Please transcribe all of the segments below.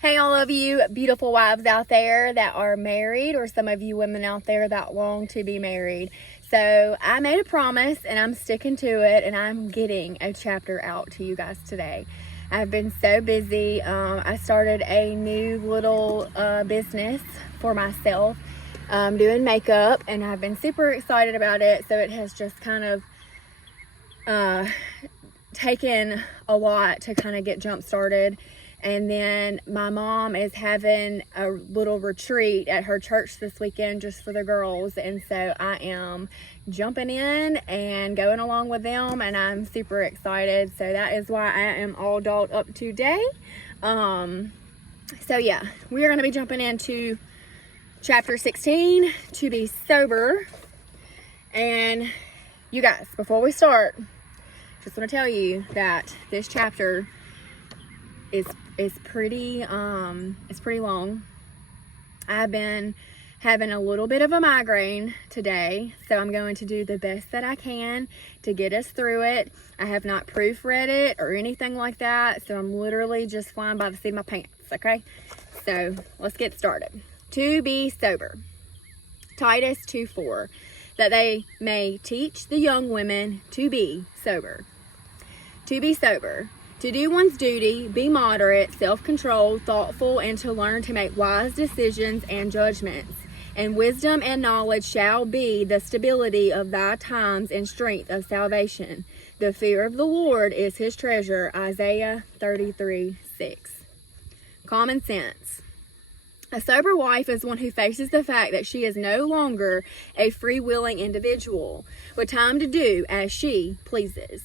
Hey, all of you beautiful wives out there that are married, or some of you women out there that long to be married. So I made a promise and I'm sticking to it, and I'm getting a chapter out to you guys today. I've been so busy. I started a new little business for myself, doing makeup, and I've been super excited about it. So it has just kind of taken a lot to kind of get jump started. And then my mom is having a little retreat at her church this weekend just for the girls. And so I am jumping in and going along with them, and I'm super excited. So that is why I am all dolled up today. So yeah, we are going to be jumping into chapter 16, to be sober. And you guys, before we start, just want to tell you that this chapter is pretty long. I've been having a little bit of a migraine today, so I'm going to do the best that I can to get us through it. I have not proofread it or anything like that, so I'm literally just flying by the seat of my pants, okay? So let's get started. To be sober. Titus 2:4, that they may teach the young women to be sober. To be sober. To do one's duty, be moderate, self-controlled, thoughtful, and to learn to make wise decisions and judgments. And wisdom and knowledge shall be the stability of thy times and strength of salvation. The fear of the Lord is his treasure. Isaiah 33:6. Common sense. A sober wife is one who faces the fact that she is no longer a free-willing individual, with time to do as she pleases.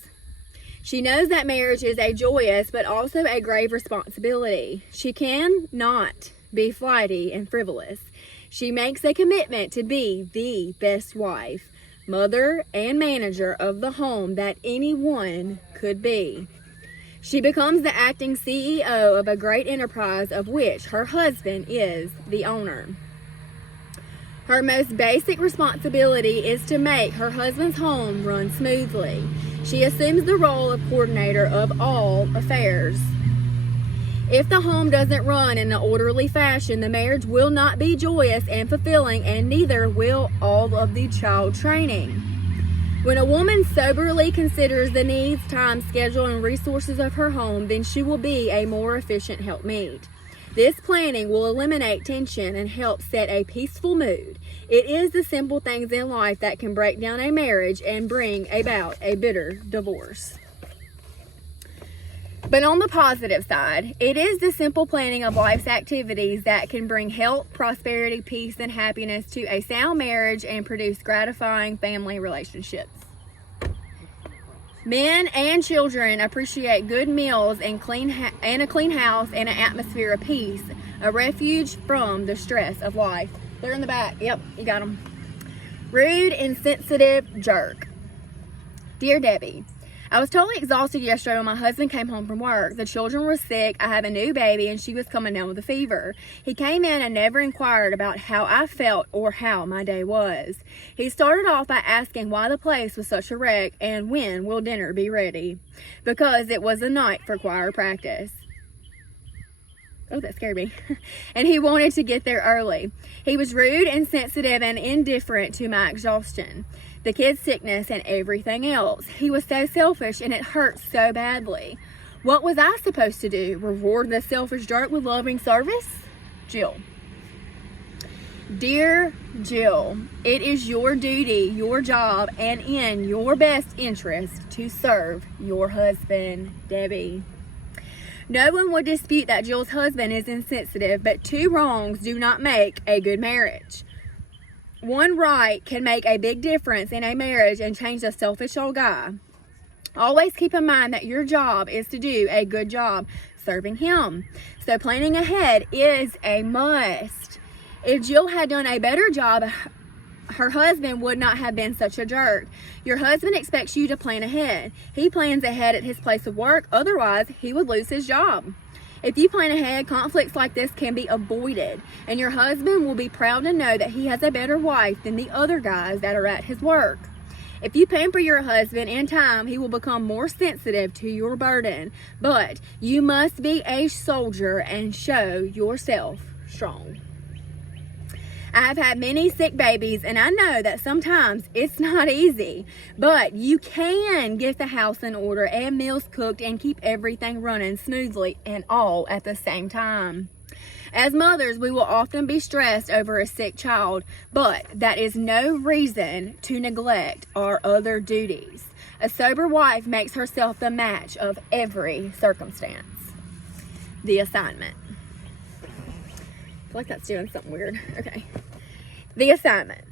She knows that marriage is a joyous but also a grave responsibility. She cannot be flighty and frivolous. She makes a commitment to be the best wife, mother, and manager of the home that anyone could be. She becomes the acting CEO of a great enterprise of which her husband is the owner. Her most basic responsibility is to make her husband's home run smoothly. She assumes the role of coordinator of all affairs. If the home doesn't run in an orderly fashion, the marriage will not be joyous and fulfilling, and neither will all of the child training. When a woman soberly considers the needs, time, schedule, and resources of her home, then she will be a more efficient helpmate. This planning will eliminate tension and help set a peaceful mood. It is the simple things in life that can break down a marriage and bring about a bitter divorce. But on the positive side, it is the simple planning of life's activities that can bring health, prosperity, peace, and happiness to a sound marriage and produce gratifying family relationships. Men and children appreciate good meals and a clean house and an atmosphere of peace, a refuge from the stress of life. They're in the back. Yep, you got them. Rude, insensitive jerk. Dear Debbie, I was totally exhausted yesterday when my husband came home from work. The children were sick, I have a new baby, and she was coming down with a fever. He came in and never inquired about how I felt or how my day was. He started off by asking why the place was such a wreck and when will dinner be ready, because it was a night for choir practice. Oh, that scared me. And he wanted to get there early. He was rude, insensitive, and indifferent to my exhaustion, the kids' sickness, and everything else. He was so selfish, and it hurt so badly. What was I supposed to do? Reward the selfish jerk with loving service? Jill. Dear Jill, it is your duty, your job, and in your best interest to serve your husband, Debbie. No one would dispute that Jill's husband is insensitive, but two wrongs do not make a good marriage. One right can make a big difference in a marriage and change a selfish old guy. Always keep in mind that your job is to do a good job serving him. So planning ahead is a must. If Jill had done a better job, her husband would not have been such a jerk. Your husband expects you to plan ahead. He plans ahead at his place of work, otherwise he would lose his job. If you plan ahead, conflicts like this can be avoided, and your husband will be proud to know that he has a better wife than the other guys that are at his work. If you pamper your husband in time, he will become more sensitive to your burden. But you must be a soldier and show yourself strong. I have had many sick babies, and I know that sometimes it's not easy, but you can get the house in order and meals cooked and keep everything running smoothly and all at the same time. As mothers, we will often be stressed over a sick child, but that is no reason to neglect our other duties. A sober wife makes herself the match of every circumstance. The assignment. I feel like that's doing something weird. Okay. The assignment.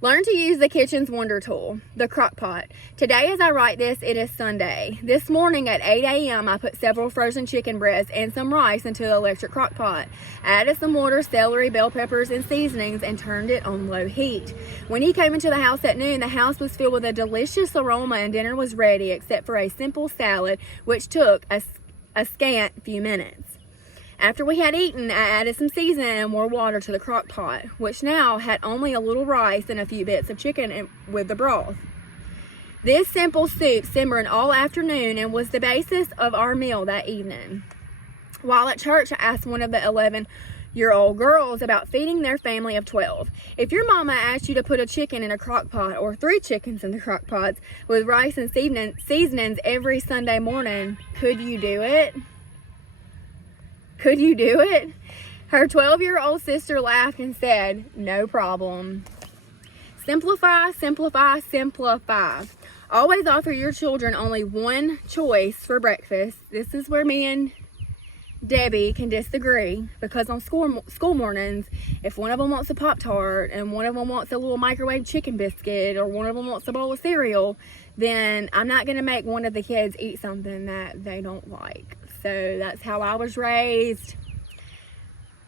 Learn to use the kitchen's wonder tool, the crock pot. Today as I write this, it is Sunday. This morning at 8 a.m. I put several frozen chicken breasts and some rice into the electric crock pot. I added some water, celery, bell peppers, and seasonings and turned it on low heat. When he came into the house at noon, the house was filled with a delicious aroma and dinner was ready except for a simple salad which took a scant few minutes. After we had eaten, I added some seasoning and more water to the crock pot, which now had only a little rice and a few bits of chicken with the broth. This simple soup simmered all afternoon and was the basis of our meal that evening. While at church, I asked one of the 11-year-old girls about feeding their family of 12. If your mama asked you to put a chicken in a crock pot or 3 chickens in the crock pots with rice and seasonings every Sunday morning, could you do it? Could you do it? Her 12-year-old sister laughed and said, no problem. Simplify, simplify, simplify. Always offer your children only one choice for breakfast. This is where me and Debi can disagree, because on school mornings, if one of them wants a Pop-Tart and one of them wants a little microwave chicken biscuit or one of them wants a bowl of cereal, then I'm not going to make one of the kids eat something that they don't like. So that's how I was raised.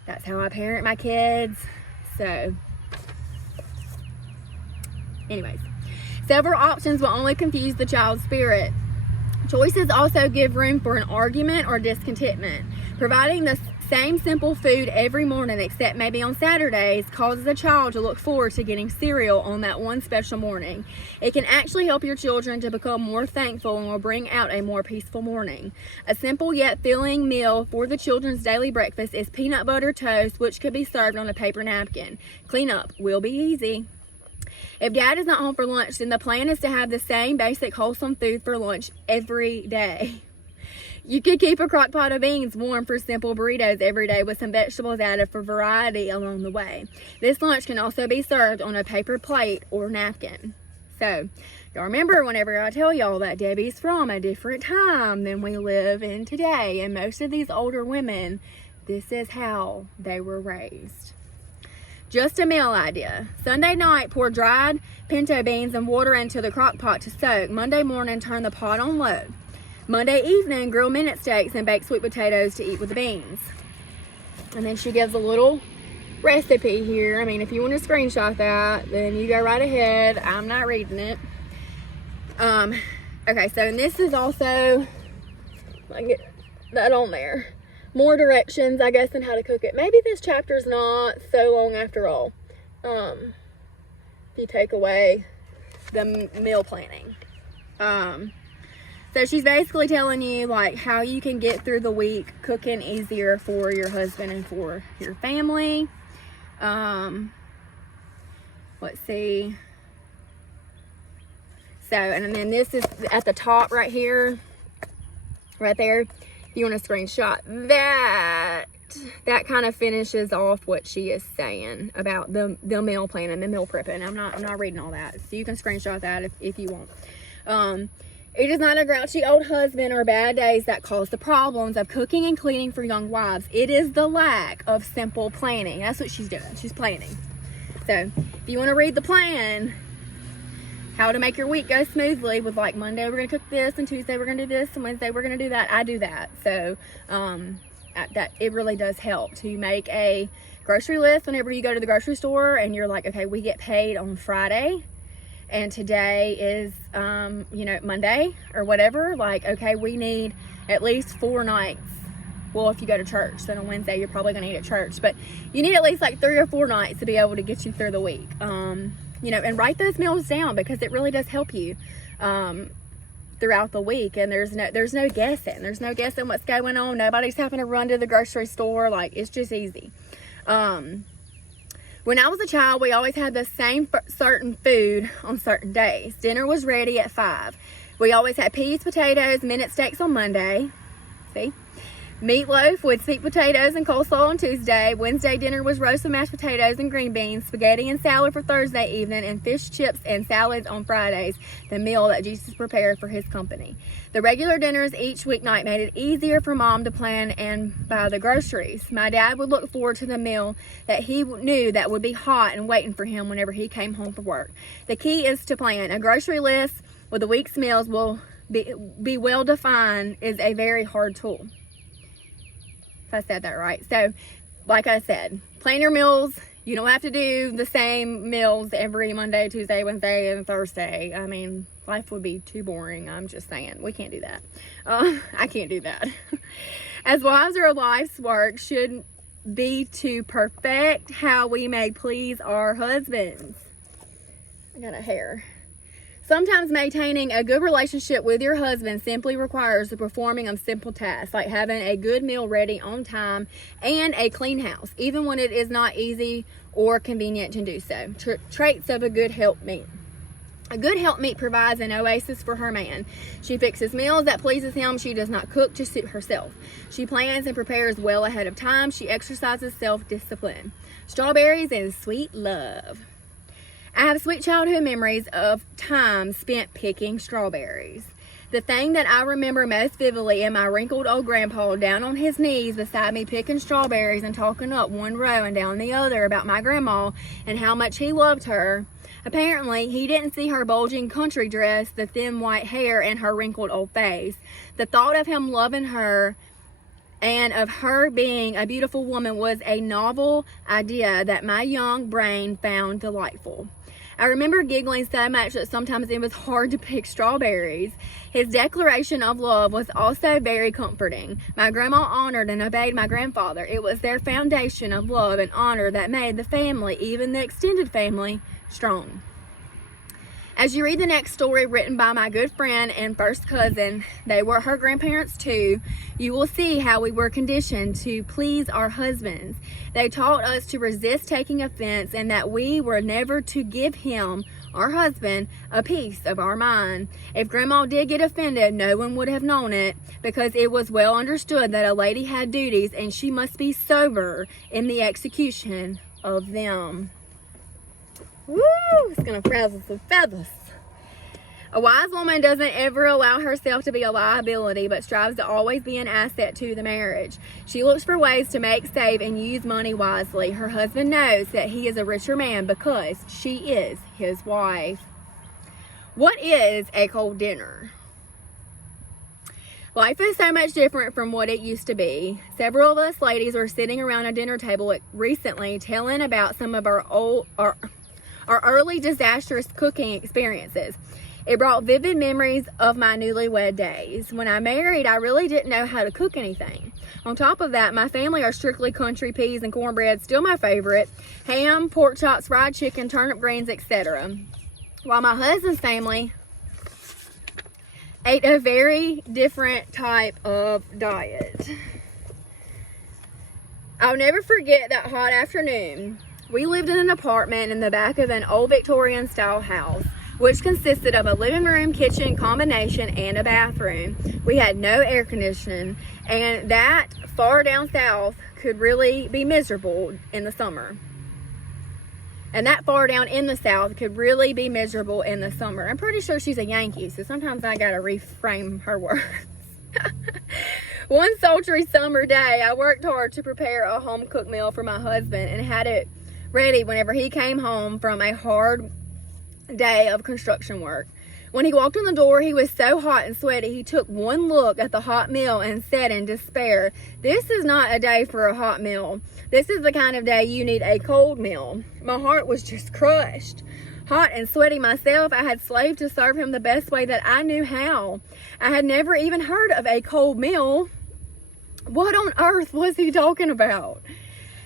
That's how I parent my kids. So anyways, several options will only confuse the child's spirit. Choices also give room for an argument or discontentment. Providing the same simple food every morning, except maybe on Saturdays, causes a child to look forward to getting cereal on that one special morning. It can actually help your children to become more thankful and will bring out a more peaceful morning. A simple yet filling meal for the children's daily breakfast is peanut butter toast, which could be served on a paper napkin. Cleanup will be easy. If dad is not home for lunch, then the plan is to have the same basic wholesome food for lunch every day. You could keep a crock pot of beans warm for simple burritos every day with some vegetables added for variety along the way. This lunch can also be served on a paper plate or napkin. So, y'all remember whenever I tell y'all that Debi's from a different time than we live in today, and most of these older women, this is how they were raised. Just a meal idea. Sunday night, pour dried pinto beans and water into the crock pot to soak. Monday morning, turn the pot on low. Monday evening, grill minute steaks and bake sweet potatoes to eat with the beans. And then she gives a little recipe here. I mean, if you want to screenshot that, then you go right ahead. I'm not reading it. Okay, so and this is also, I can get that on there. More directions, I guess, on how to cook it. Maybe this chapter's not so long after all. If you take away the meal planning. So she's basically telling you like how you can get through the week cooking easier for your husband and for your family. Let's see. So, and then this is at the top right here, right there. If you want to screenshot that, that kind of finishes off what she is saying about the meal plan and the meal prepping. I'm not reading all that, so you can screenshot that if you want. It is not a grouchy old husband or bad days that cause the problems of cooking and cleaning for young wives. It is the lack of simple planning. That's what she's doing. She's planning. So if you want to read the plan, how to make your week go smoothly with like Monday we're going to cook this and Tuesday we're going to do this and Wednesday we're going to do that. I do that. So that it really does help to make a grocery list whenever you go to the grocery store and you're like, okay, we get paid on Friday. And today is, Monday or whatever. Like, okay, we need at least 4 nights. Well, if you go to church, then on Wednesday, you're probably going to eat at church. But you need at least like 3 or 4 nights to be able to get you through the week. you know, and write those meals down, because it really does help you throughout the week. And there's no guessing. There's no guessing what's going on. Nobody's having to run to the grocery store. Like, it's just easy. When I was a child, we always had the same certain food on certain days. Dinner was ready at 5. We always had peas, potatoes, minute steaks on Monday. See? Meatloaf with sweet potatoes and coleslaw on Tuesday. Wednesday dinner was roast with mashed potatoes and green beans, spaghetti and salad for Thursday evening, and fish, chips, and salads on Fridays, the meal that Jesus prepared for his company. The regular dinners each weeknight made it easier for Mom to plan and buy the groceries. My dad would look forward to the meal that he knew that would be hot and waiting for him whenever he came home from work. The key is to plan. A grocery list with the week's meals will be well defined is a very hard tool. If I said that right. So, like I said, plan your meals. You don't have to do the same meals every Monday, Tuesday, Wednesday, and Thursday. I mean, life would be too boring. I'm just saying. We can't do that. I can't do that. As wives, our life's work should be to perfect how we may please our husbands. I got a hair. Sometimes maintaining a good relationship with your husband simply requires the performing of simple tasks, like having a good meal ready on time and a clean house, even when it is not easy or convenient to do so. Traits of a good helpmeet. A good helpmeet provides an oasis for her man. She fixes meals that pleases him. She does not cook to suit herself. She plans and prepares well ahead of time. She exercises self-discipline. Strawberries and sweet love. I have sweet childhood memories of time spent picking strawberries. The thing that I remember most vividly is my wrinkled old grandpa down on his knees beside me picking strawberries and talking up one row and down the other about my grandma and how much he loved her. Apparently, he didn't see her bulging country dress, the thin white hair, and her wrinkled old face. The thought of him loving her and of her being a beautiful woman was a novel idea that my young brain found delightful. I remember giggling so much that sometimes it was hard to pick strawberries. His declaration of love was also very comforting. My grandma honored and obeyed my grandfather. It was their foundation of love and honor that made the family, even the extended family, strong. As you read the next story written by my good friend and first cousin, they were her grandparents too, you will see how we were conditioned to please our husbands. They taught us to resist taking offense and that we were never to give him, our husband, a piece of our mind. If Grandma did get offended, no one would have known it, because it was well understood that a lady had duties and she must be sober in the execution of them. Woo! It's gonna frazzle some feathers. A wise woman doesn't ever allow herself to be a liability, but strives to always be an asset to the marriage. She looks for ways to make, save, and use money wisely. Her husband knows that he is a richer man because she is his wife. What is a cold dinner? Life is so much different from what it used to be. Several of us ladies were sitting around a dinner table recently telling about some of our early disastrous cooking experiences. It brought vivid memories of my newlywed days. When I married, I really didn't know how to cook anything. On top of that, my family are strictly country. Peas and cornbread, still my favorite. Ham, pork chops, fried chicken, turnip greens, etc. While my husband's family ate a very different type of diet. I'll never forget that hot afternoon. We lived in an apartment in the back of an old Victorian style house, which consisted of a living room, kitchen combination, and a bathroom. We had no air conditioning, and that far down south could really be miserable in the summer. And that far down in the south could really be miserable in the summer. I'm pretty sure she's a Yankee, so sometimes I gotta reframe her words. One sultry summer day, I worked hard to prepare a home-cooked meal for my husband and had it ready whenever he came home from a hard day of construction work. When he walked in the door, he was so hot and sweaty, he took one look at the hot meal and said in despair, "This is not a day for a hot meal. This is the kind of day you need a cold meal." My heart was just crushed. Hot and sweaty myself, I had slaved to serve him the best way that I knew how. I had never even heard of a cold meal. What on earth was he talking about?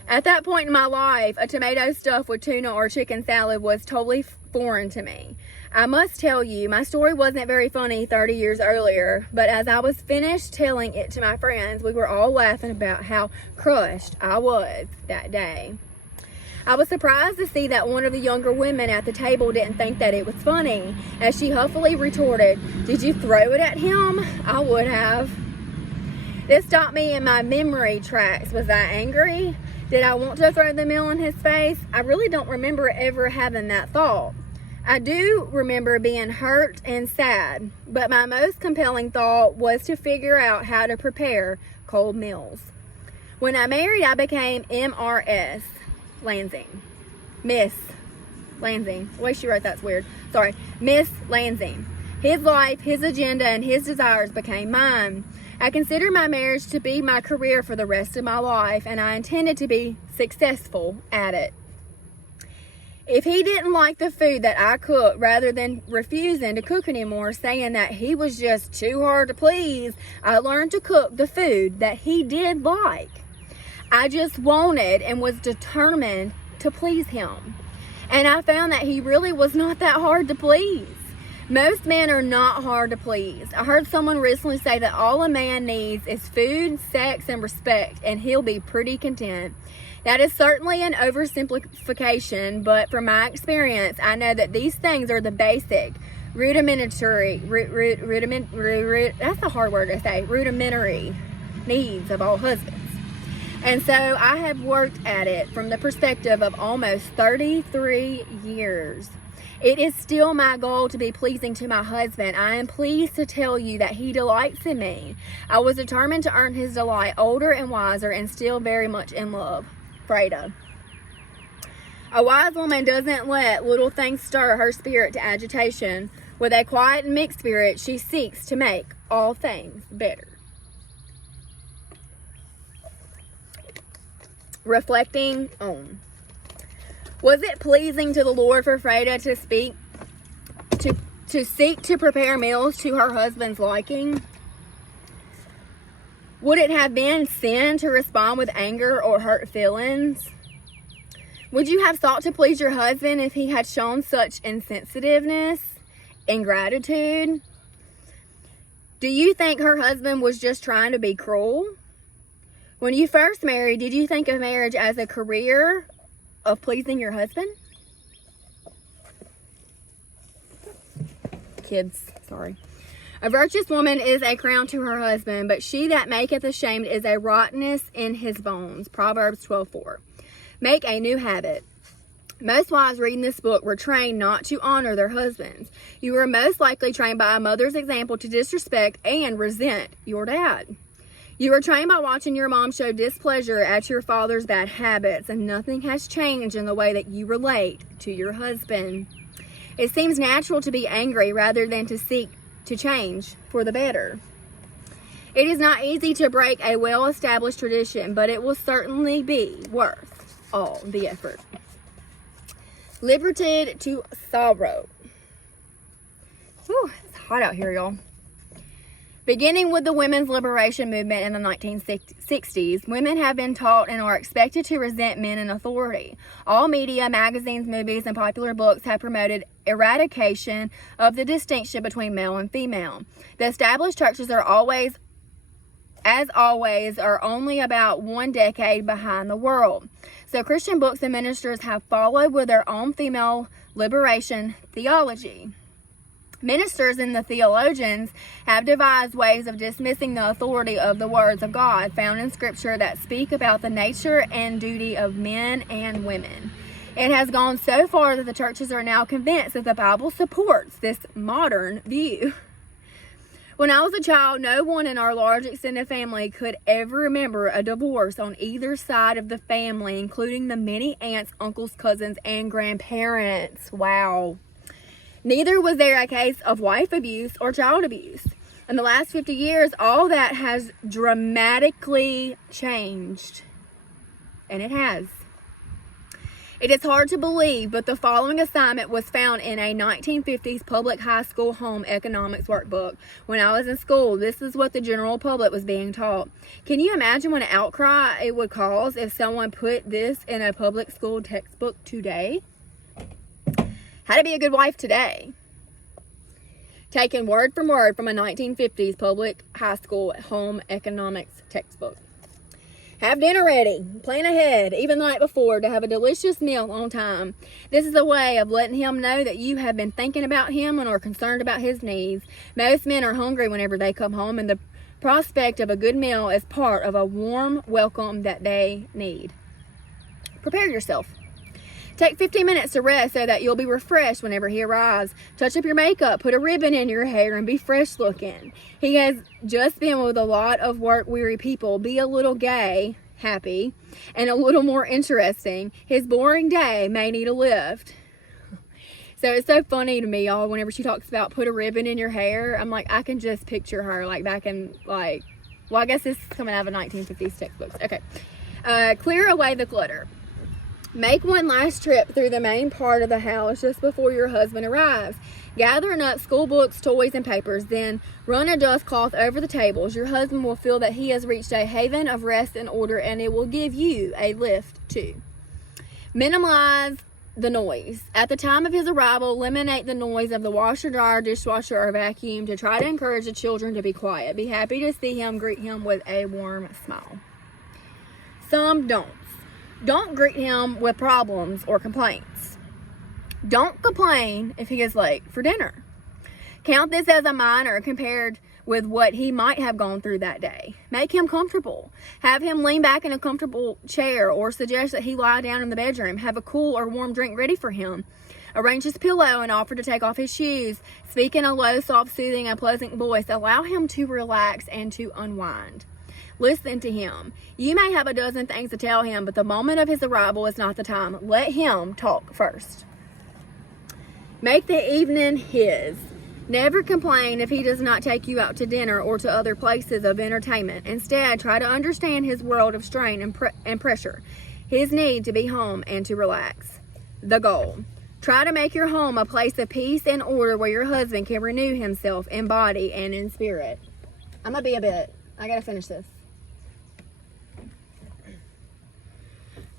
At that point in my life, a tomato stuffed with tuna or chicken salad was totally foreign to me. I must tell you, my story wasn't very funny 30 years earlier, but as I was finished telling it to my friends, we were all laughing about how crushed I was that day. I was surprised to see that one of the younger women at the table didn't think that it was funny, as she huffily retorted, "Did you throw it at him?" I would have. This stopped me in my memory tracks. Was I angry? Did I want to throw the meal in his face? I really don't remember ever having that thought. I do remember being hurt and sad, but my most compelling thought was to figure out how to prepare cold meals. When I married, I became MRS Lansing. Miss Lansing. The way she wrote that's weird. Sorry. Miss Lansing. His life, his agenda, and his desires became mine. I considered my marriage to be my career for the rest of my life, and I intended to be successful at it. If he didn't like the food that I cooked, rather than refusing to cook anymore, saying that he was just too hard to please, I learned to cook the food that he did like. I just wanted and was determined to please him. And I found that he really was not that hard to please. Most men are not hard to please. I heard someone recently say that all a man needs is food, sex, and respect, and he'll be pretty content. That is certainly an oversimplification, but from my experience, I know that these things are the basic, rudimentary needs of all husbands. And so I have worked at it from the perspective of almost 33 years. It is still my goal to be pleasing to my husband. I am pleased to tell you that he delights in me. I was determined to earn his delight, older and wiser, and still very much in love. Freda. A wise woman doesn't let little things stir her spirit to agitation. With a quiet and meek spirit, she seeks to make all things better. Reflecting on. Was it pleasing to the Lord for Freda to seek to prepare meals to her husband's liking? Would it have been sin to respond with anger or hurt feelings? Would you have sought to please your husband if he had shown such insensitiveness, ingratitude? Do you think her husband was just trying to be cruel? When you first married, did you think of marriage as a career of pleasing your husband? Kids, sorry. A virtuous woman is a crown to her husband, but she that maketh ashamed is a rottenness in his bones. Proverbs 12:4. Make a new habit. Most wives reading this book were trained not to honor their husbands. You were most likely trained by a mother's example to disrespect and resent your dad. You were trained by watching your mom show displeasure at your father's bad habits, and nothing has changed in the way that you relate to your husband. It seems natural to be angry rather than to seek to change for the better. It is not easy to break a well-established tradition, but it will certainly be worth all the effort. Liberated to sorrow. Whew, it's hot out here, y'all. Beginning with the women's liberation movement in the 1960s, women have been taught and are expected to resent men in authority. All media, magazines, movies, and popular books have promoted eradication of the distinction between male and female. The established churches are always only about one decade behind the world. So Christian books and ministers have followed with their own female liberation theology. Ministers and the theologians have devised ways of dismissing the authority of the words of God found in Scripture that speak about the nature and duty of men and women. It has gone so far that the churches are now convinced that the Bible supports this modern view. When I was a child, no one in our large extended family could ever remember a divorce on either side of the family, including the many aunts, uncles, cousins, and grandparents. Wow. Neither was there a case of wife abuse or child abuse. In the last 50 years, all that has dramatically changed. And it has. It is hard to believe, but the following assignment was found in a 1950s public high school home economics workbook. When I was in school, this is what the general public was being taught. Can you imagine what an outcry it would cause if someone put this in a public school textbook today? How to Be a Good Wife Today. Taken word from word from a 1950s public high school home economics textbook. Have dinner ready. Plan ahead, even the night before, to have a delicious meal on time. This is a way of letting him know that you have been thinking about him and are concerned about his needs. Most men are hungry whenever they come home, and the prospect of a good meal is part of a warm welcome that they need. Prepare yourself. Take 15 minutes to rest so that you'll be refreshed whenever he arrives. Touch up your makeup, put a ribbon in your hair, and be fresh looking. He has just been with a lot of work-weary people. Be a little gay, happy, and a little more interesting. His boring day may need a lift. So it's so funny to me, y'all, whenever she talks about put a ribbon in your hair. I'm like, I can just picture her, like, back in, like, well, I guess this is coming out of a 1950s textbooks. Okay. Clear away the clutter. Make one last trip through the main part of the house just before your husband arrives. Gathering up school books, toys, and papers, then run a dust cloth over the tables. Your husband will feel that he has reached a haven of rest and order, and it will give you a lift too. Minimize the noise. At the time of his arrival, eliminate the noise of the washer, dryer, dishwasher, or vacuum to try to encourage the children to be quiet. Be happy to see him. Greet him with a warm smile. Some don'ts. Don't greet him with problems or complaints. Don't complain if he is late for dinner. Count this as a minor compared with what he might have gone through that day. Make him comfortable. Have him lean back in a comfortable chair or suggest that he lie down in the bedroom. Have a cool or warm drink ready for him. Arrange his pillow and offer to take off his shoes. Speak in a low, soft, soothing, and pleasant voice. Allow him to relax and to unwind. Listen to him. You may have a dozen things to tell him, but the moment of his arrival is not the time. Let him talk first. Make the evening his. Never complain if he does not take you out to dinner or to other places of entertainment. Instead, try to understand his world of strain and pressure, his need to be home and to relax. The goal. Try to make your home a place of peace and order where your husband can renew himself in body and in spirit. I'm going to be a bit. I got to finish this.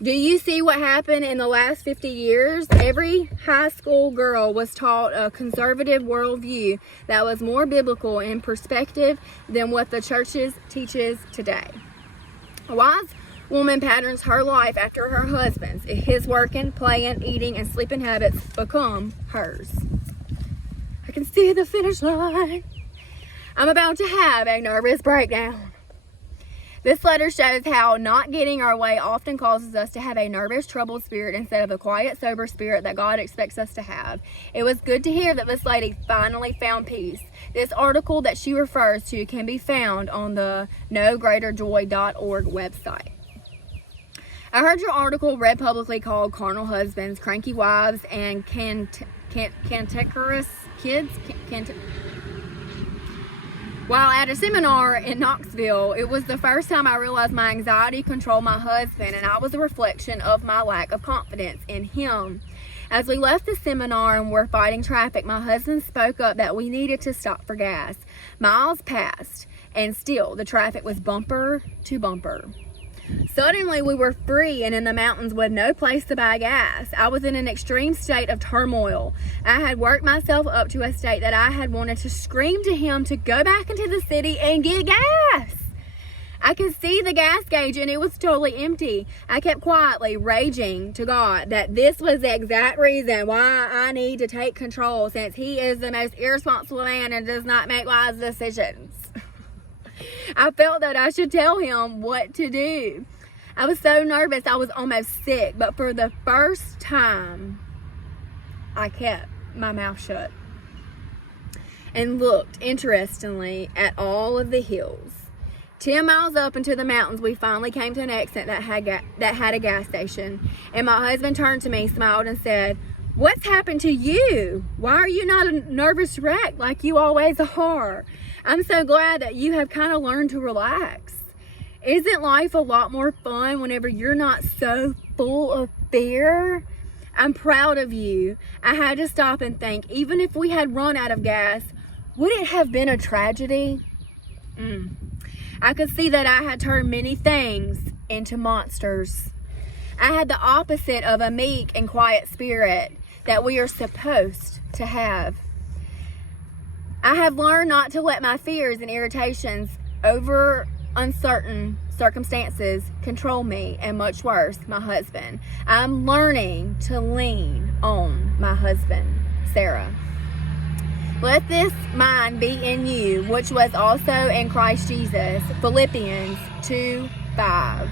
Do you see what happened in the last 50 years? Every high school girl was taught a conservative worldview that was more biblical in perspective than what the churches teaches today. A wise woman patterns her life after her husband's. His working, playing, eating, and sleeping habits become hers. I can see the finish line. I'm about to have a nervous breakdown. This letter shows how not getting our way often causes us to have a nervous, troubled spirit instead of a quiet, sober spirit that God expects us to have. It was good to hear that this lady finally found peace. This article that she refers to can be found on the nogreaterjoy.org website. I heard your article read publicly called Carnal Husbands, Cranky Wives, and Cantankerous Kids. While at a seminar in Knoxville, it was the first time I realized my anxiety controlled my husband, and I was a reflection of my lack of confidence in him. As we left the seminar and were fighting traffic, my husband spoke up that we needed to stop for gas. Miles passed, and still the traffic was bumper to bumper. Suddenly, we were free and in the mountains with no place to buy gas. I was in an extreme state of turmoil. I had worked myself up to a state that I had wanted to scream to him to go back into the city and get gas. I could see the gas gauge and it was totally empty. I kept quietly raging to God that this was the exact reason why I need to take control, since he is the most irresponsible man and does not make wise decisions. I felt that I should tell him what to do. I was so nervous I was almost sick, but for the first time, I kept my mouth shut and looked interestingly at all of the hills. 10 miles up into the mountains, we finally came to an exit that had a gas station, and my husband turned to me, smiled, and said, "What's happened to you? Why are you not a nervous wreck like you always are? I'm so glad that you have kind of learned to relax. Isn't life a lot more fun whenever you're not so full of fear? I'm proud of you." I had to stop and think, even if we had run out of gas, would it have been a tragedy? I could see that I had turned many things into monsters. I had the opposite of a meek and quiet spirit. that we are supposed to have. I have learned not to let my fears and irritations over uncertain circumstances control me, and much worse, my husband. I'm learning to lean on my husband, Sarah. Let this mind be in you, which was also in Christ Jesus. Philippians 2:5.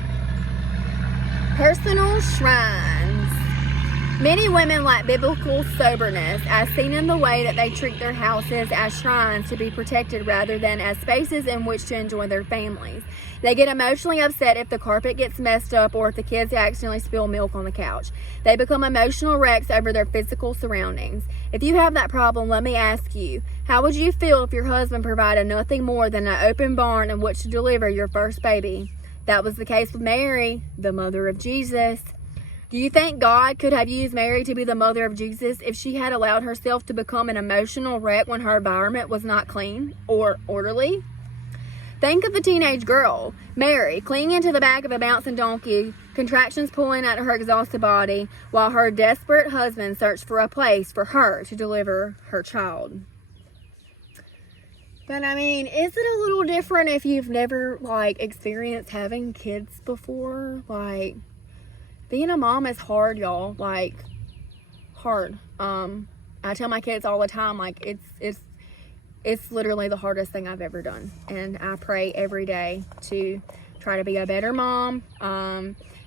Personal shrines. Many women lack biblical soberness, as seen in the way that they treat their houses as shrines to be protected rather than as spaces in which to enjoy their families. They get emotionally upset if the carpet gets messed up or if the kids accidentally spill milk on the couch. They become emotional wrecks over their physical surroundings. If you have that problem, let me ask you, how would you feel if your husband provided nothing more than an open barn in which to deliver your first baby? That was the case with Mary, the mother of Jesus. Do you think God could have used Mary to be the mother of Jesus if she had allowed herself to become an emotional wreck when her environment was not clean or orderly? Think of the teenage girl, Mary, clinging to the back of a bouncing donkey, contractions pulling at her exhausted body, while her desperate husband searched for a place for her to deliver her child. But I mean, is it a little different if you've never, experienced having kids before? Being a mom is hard, y'all. Hard. I tell my kids all the time, it's literally the hardest thing I've ever done. And I pray every day to try to be a better mom,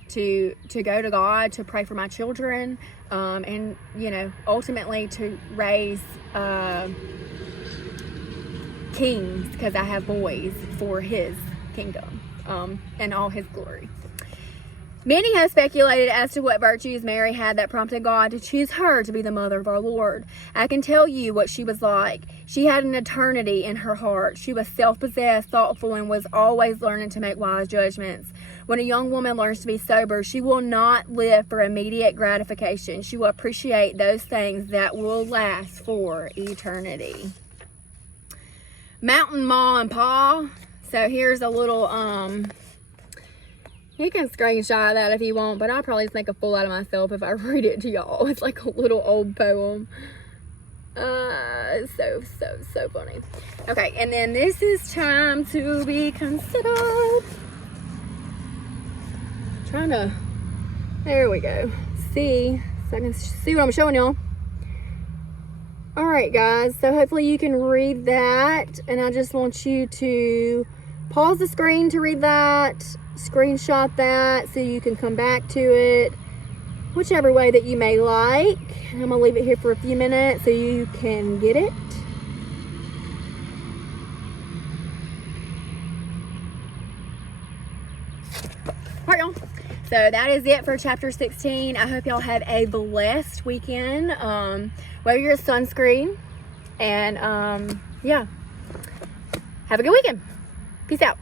to go to God, to pray for my children, and, ultimately to raise kings, because I have boys, for his kingdom, and all his glory. Many have speculated as to what virtues Mary had that prompted God to choose her to be the mother of our Lord. I can tell you what she was like. She had an eternity in her heart. She was self-possessed, thoughtful, and was always learning to make wise judgments. When a young woman learns to be sober, she will not live for immediate gratification. She will appreciate those things that will last for eternity. Mountain Ma and Pa. So here's a little, you can screenshot that if you want, but I'll probably just make a fool out of myself if I read it to y'all. It's like a little old poem. So funny. Okay, and then this is time to be considered. There we go. See, so I can see what I'm showing y'all. All right, guys, so hopefully you can read that, and I just want you to pause the screen to read that, screenshot that so you can come back to it, whichever way that you may like. I'm going to leave it here for a few minutes so you can get it. All right, y'all. So that is it for chapter 16. I hope y'all have a blessed weekend. Wear your sunscreen. And, yeah. Have a good weekend. Peace out.